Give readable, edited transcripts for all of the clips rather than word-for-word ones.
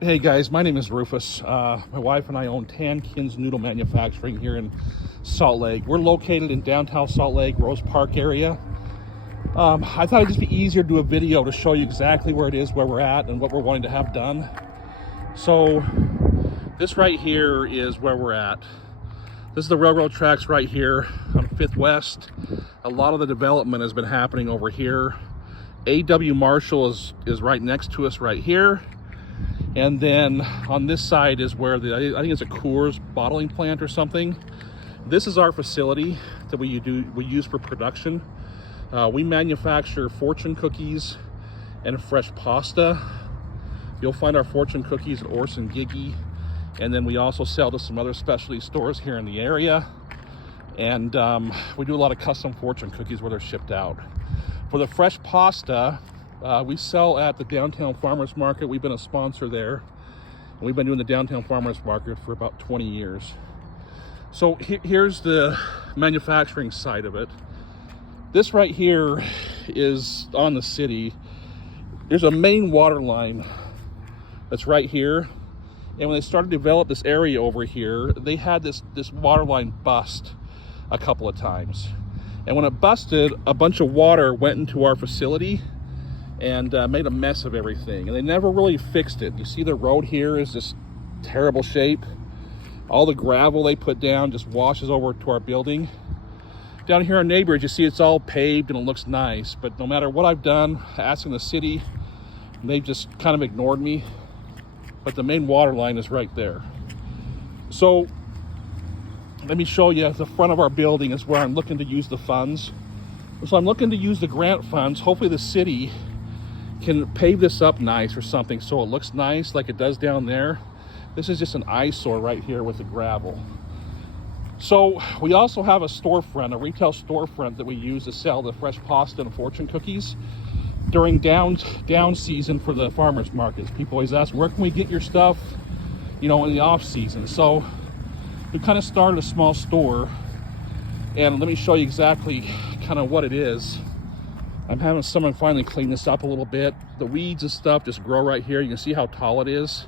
Hey guys, my name is Rufus. My wife and I own Tankinz Noodle Manufacturing here in Salt Lake. We're located in downtown Salt Lake, Rose Park area. I thought it'd just be easier to do a video to show you exactly where it is, where we're at, and what we're wanting to have done. So this right here is where we're at. This is the railroad tracks right here on 5th West. A lot of the development has been happening over here. A.W. Marshall is right next to us right here. And then on this side is where I think it's a Coors bottling plant or something. This is our facility that we use for production. We manufacture fortune cookies and fresh pasta. You'll find our fortune cookies at Orson Gigi. And then we also sell to some other specialty stores here in the area. And we do a lot of custom fortune cookies where they're shipped out. For the fresh pasta, we sell at the Downtown Farmers Market. We've been a sponsor there. And we've been doing the Downtown Farmers Market for about 20 years. So here's the manufacturing side of it. This right here is on the city. There's a main water line that's right here. And when they started to develop this area over here, they had this water line bust a couple of times. And when it busted, a bunch of water went into our facility and made a mess of everything. And they never really fixed it. You see the road here is just terrible shape. All the gravel they put down just washes over to our building. Down here on Neighborhood, you see it's all paved and it looks nice. But no matter what I've done, asking the city, they've just kind of ignored me. But the main water line is right there. So let me show you the front of our building is where I'm looking to use the funds. So I'm looking to use the grant funds. Hopefully the city can pave this up nice or something so it looks nice like it does down there. This is just an eyesore right here with the gravel. So we also have a storefront, a retail storefront that we use to sell the fresh pasta and fortune cookies during down season for the farmers markets. People always ask, where can we get your stuff, in the off season? So we kind of started a small store, and let me show you exactly kind of what it is. I'm having someone finally clean this up a little bit. The weeds and stuff just grow right here. You can see how tall it is.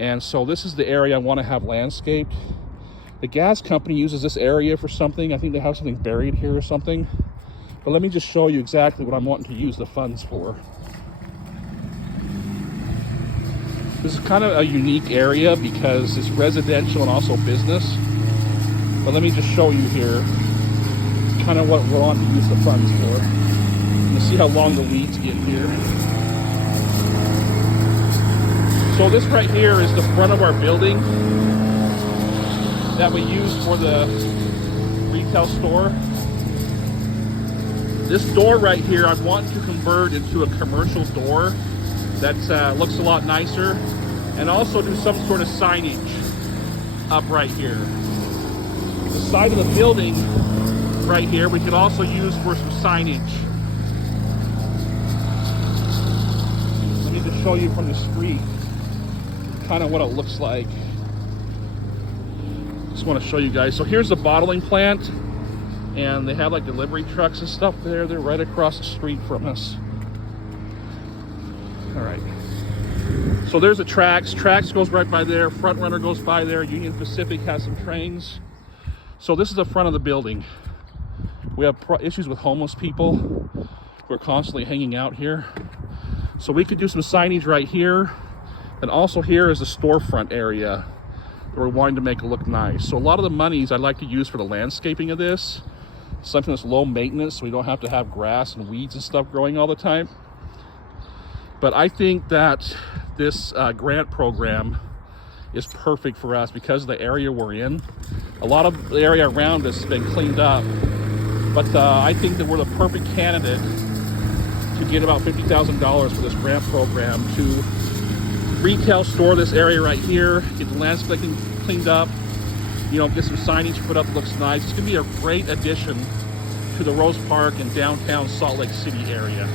And so this is the area I want to have landscaped. The gas company uses this area for something. I think they have something buried here or something. But let me just show you exactly what I'm wanting to use the funds for. This is kind of a unique area because it's residential and also business. But let me just show you here kind of what we're wanting to use the funds for. You see how long the weeds get here. So this right here is the front of our building that we use for the retail store. This door right here, I want to convert into a commercial door that looks a lot nicer, and also do some sort of signage up right here. The side of the building right here, we could also use for some signage. Let me just show you from the street kind of what it looks like. Just want to show you guys. So here's the bottling plant, and they have like delivery trucks and stuff there. They're right across the street from us. All right. So there's the tracks. Tracks goes right by there. Front Runner goes by there. Union Pacific has some trains. So this is the front of the building. We have issues with homeless people who are constantly hanging out here. So we could do some signage right here. And also here is the storefront area that we're wanting to make it look nice. So a lot of the monies I'd like to use for the landscaping of this, something that's low maintenance so we don't have to have grass and weeds and stuff growing all the time. But I think that this grant program is perfect for us because of the area we're in. A lot of the area around us has been cleaned up, but I think that we're the perfect candidate to get about $50,000 for this grant program to retail store this area right here, get the landscaping cleaned up, get some signage put up that looks nice. It's gonna be a great addition to the Rose Park and downtown Salt Lake City area.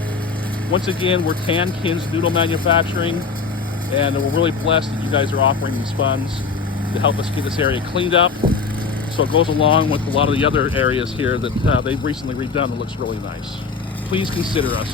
Once again, we're Tankinz Noodle Manufacturing, and we're really blessed that you guys are offering these funds to help us get this area cleaned up. So it goes along with a lot of the other areas here that they've recently redone that looks really nice. Please consider us.